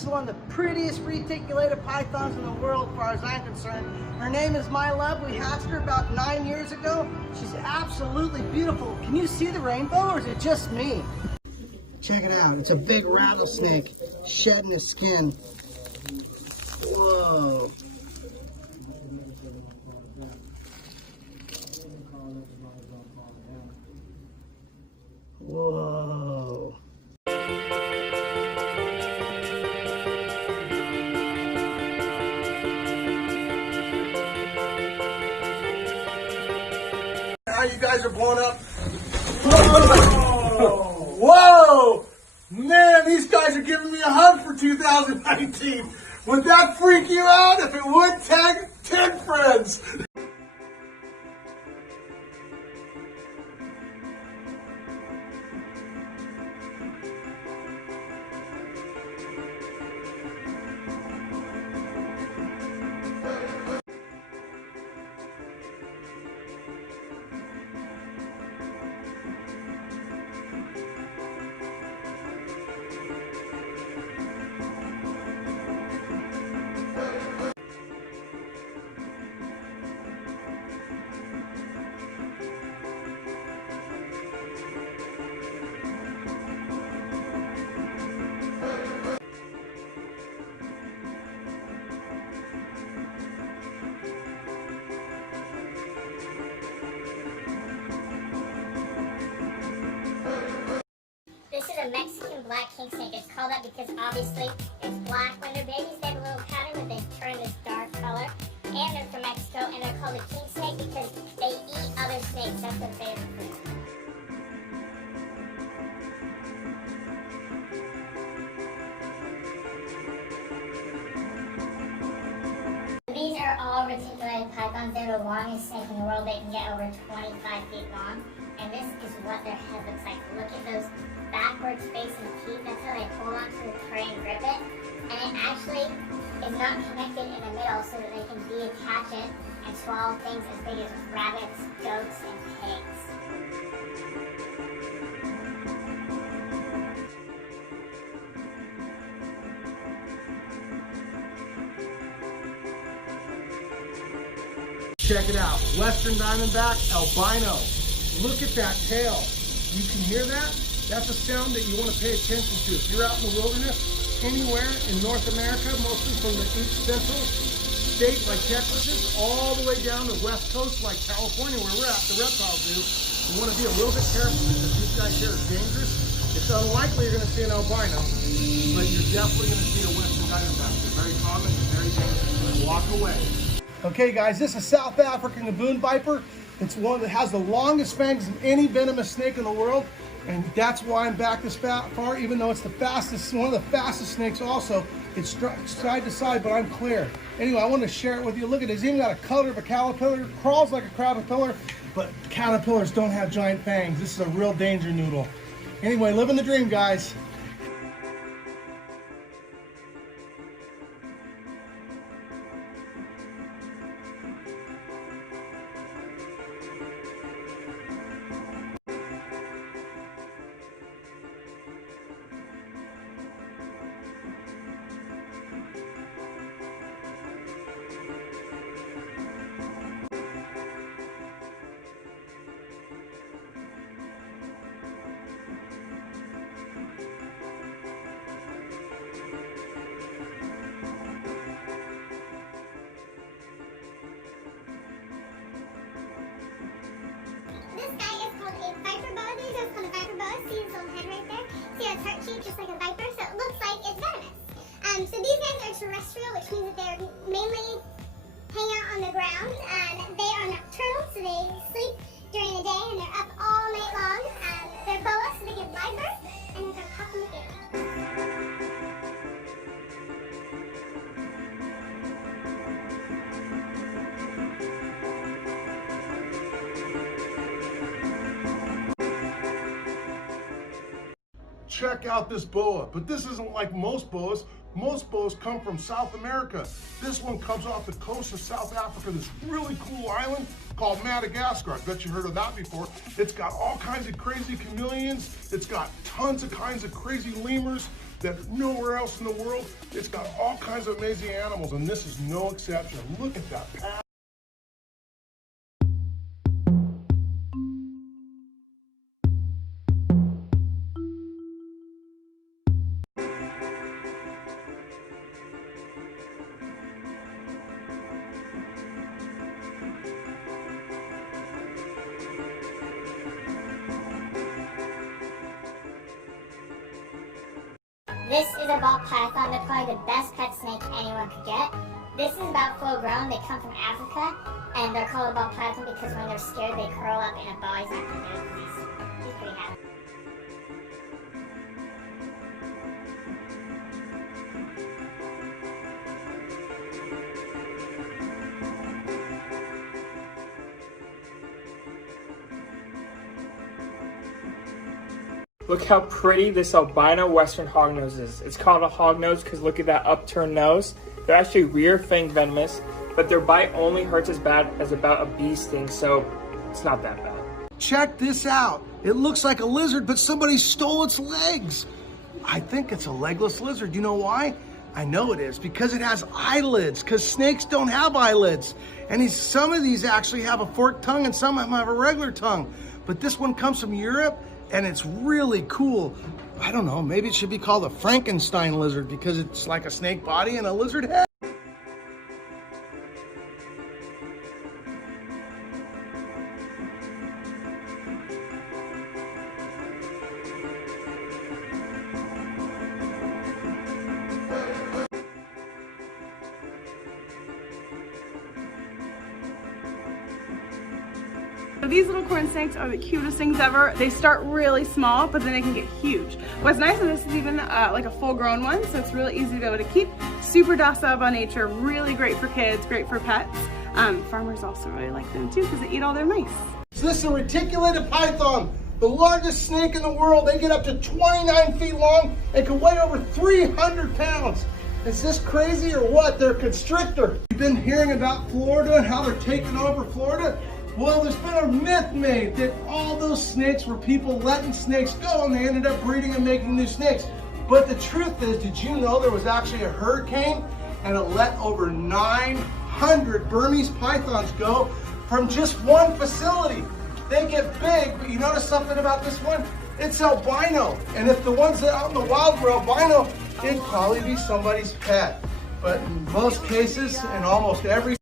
This is one of the prettiest reticulated pythons in the world as far as I'm concerned. Her name is My Love. We hatched her about 9 years ago. She's absolutely beautiful. Can you see the rainbow or is it just me? Check it out. It's a big rattlesnake shedding his skin. Whoa. Whoa. Now you guys are blowing up. Whoa! Whoa! Man, these guys are giving me a hug for 2019. Would that freak you out? If it would, tag 10 friends. This is a Mexican black king snake. It's called that because obviously it's black. When they're babies, they have a little pattern, but they turn this dark color. And they're from Mexico, and they're called a king snake because they eat other snakes. That's their favorite food. These are all reticulated pythons. They're the longest snake in the world. They can get over 25 feet long. And this is what their head looks like. Look at those backwards facing teeth. That's how they hold on to the prey and grip it. And it actually is not connected in the middle so that they can detach it and swallow things as big as rabbits, goats, and pigs. Check it out. Western Diamondback albino. Look at that tail. You can hear that? That's a sound that you want to pay attention to. If you're out in the wilderness, anywhere in North America, mostly from the east central state like Texas is, all the way down the west coast like California where we're at, the reptiles do, you want to be a little bit careful because these guys here are dangerous. It's unlikely you're going to see an albino, but you're definitely going to see a Western Diamondback. They're very common and very dangerous. Walk away. Okay guys, this is South African Gaboon Viper. It's one that has the longest fangs of any venomous snake in the world, and that's why I'm back this far, even though it's the fastest, one of the fastest snakes also. It's side to side, but I'm clear. Anyway, I want to share it with you. Look at it, it's even got a color of a caterpillar, crawls like a caterpillar, but caterpillars don't have giant fangs. This is a real danger noodle. Anyway, living the dream, guys. This guy is called a viper boa. These are called a viper boa. See his little head right there? See how it's heart-shaped just like a viper? So it looks like it's venomous. So these guys are terrestrial, which means that they're mainly hang out on the ground. They are nocturnal, so they sleep during the day and they're up all night long. They're boa, so they can fly birds, and they're going to pop in the air. Check out this boa, but this isn't like most boas. Most boas come from South America. This one comes off the coast of South Africa, this really cool island called Madagascar. I bet you heard of that before. It's got all kinds of crazy chameleons. It's got tons of kinds of crazy lemurs. that nowhere else in the world. It's got all kinds of amazing animals, and this is no exception. Look at that. This is a ball python. They're probably the best pet snake anyone could get. This is about full grown. They come from Africa, and they're called a ball python because when they're scared, they curl up in a ball. He's not going to do it because he's pretty happy. Look how pretty this albino western hognose is. It's called a hognose because look at that upturned nose. They're actually rear fang venomous, but their bite only hurts as bad as about a bee sting, so it's not that bad. Check this out. It looks like a lizard, but somebody stole its legs. I think it's a legless lizard. You know why? I know it is because it has eyelids, because snakes don't have eyelids. And some of these actually have a forked tongue and some of them have a regular tongue. But this one comes from Europe and it's really cool. I don't know, maybe it should be called a Frankenstein lizard because it's like a snake body and a lizard head. These little corn snakes are the cutest things ever. They start really small, but then they can get huge. What's nice is this is even like a full-grown one, so it's really easy to be able to keep. Super docile by nature, really great for kids, great for pets. Farmers also really like them too because they eat all their mice. So this is a reticulated python, the largest snake in the world. They get up to 29 feet long and can weigh over 300 pounds. Is this crazy or what? They're a constrictor. You've been hearing about Florida and how they're taking over Florida? Well, there's been a myth made that all those snakes were people letting snakes go and they ended up breeding and making new snakes. But the truth is, did you know there was actually a hurricane and it let over 900 Burmese pythons go from just one facility? They get big, but you notice something about this one? It's albino. And if the ones that out in the wild were albino, it'd probably be somebody's pet. But in most cases, in almost every